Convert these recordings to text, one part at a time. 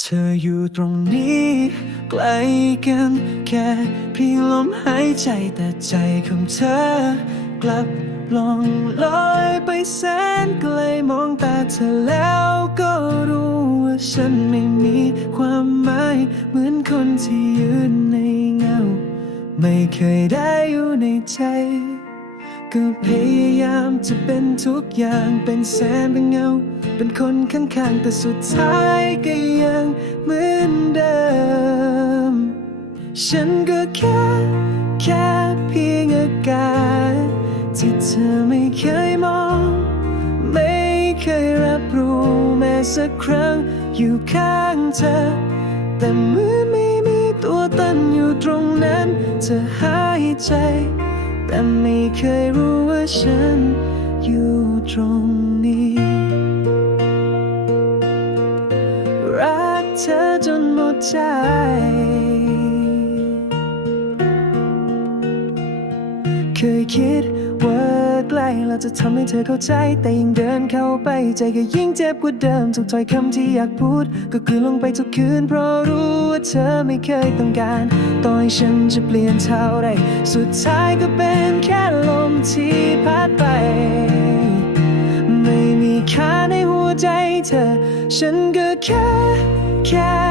เธออยู่ตรงนี้ใกล้กันแค่เพียงลมหายใจแต่ใจของเธอ กลับลองลอยไปแสนไกลมองตาเธอแล้วก็รู้ว่าฉันไม่มีความหมายเหมือนคนที่ยืนในเงา ไม่เคยได้อยู่ในใจก็พยายามจะเป็นทุกอย่างเป็นแสนเป็นเงา เป็นคนข้างๆ แต่สุดท้ายก็ยังเหมือนเดิม ฉันก็แค่แค่เพียงอากาศที่เธอไม่เคยมอง ไม่เคยรับรู้แม้สักครั้งอยู่ข้างเธอ แต่เมื่อไม่มีตัวตนอยู่ตรงนั้นเธอหายใจ แต่ไม่เคยรู้ว่าฉันอยู่ตรงนี้ ใจ เคยคิดว่าใกล้เราจะทำให้เธอเข้าใจ แต่ยิ่งเดินเข้าไปใจก็ยิ่งเจ็บกว่าเดิมทุกถ้อยคำที่อยากพูด ก็คือลงไปทุกคืน เพราะรู้ว่าเธอไม่เคยต้องการ ต่อให้ฉันจะเปลี่ยนเท่าไร สุดท้ายก็เป็นแค่ลมที่พัดไปไม่มีค่าในหัวใจเธอ ฉันก็แค่แค่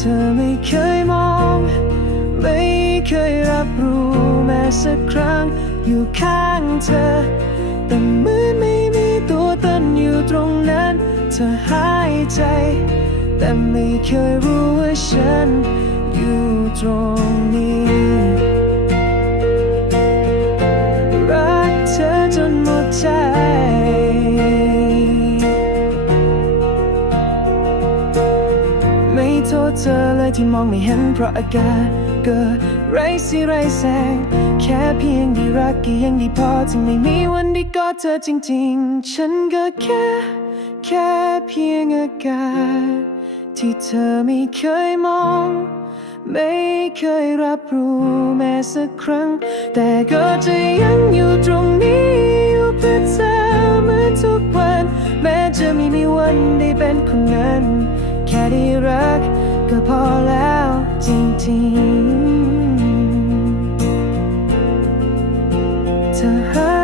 เธอไม่เคยมอง ไม่เคยรับรู้แม้สักครั้งอยู่ข้างเธอ แต่เหมือนไม่มีตัวตนอยู่ตรงนั้น เธอหายใจ แต่ไม่เคยรู้ว่าฉันอยู่ตรงนี้ เธอเลยที่มองไม่เห็นเพราะอากาศเกิดไรสิไรแสง แค่เพียงได้รักก็ยังดีพอถึงไม่มีวันได้กอดเธอจริงๆ ฉันก็แค่แค่เพียงอากาศที่เธอไม่เคยมอง ไม่เคยรับรู้แม้สักครั้ง แต่ก็จะยังอยู่ตรงนี้อยู่เพื่อเธอเหมือนทุกวัน แม้จะไม่มีวันได้เป็นคนนั้น แค่ได้รัก ก็พอแล้วจริงๆเธอ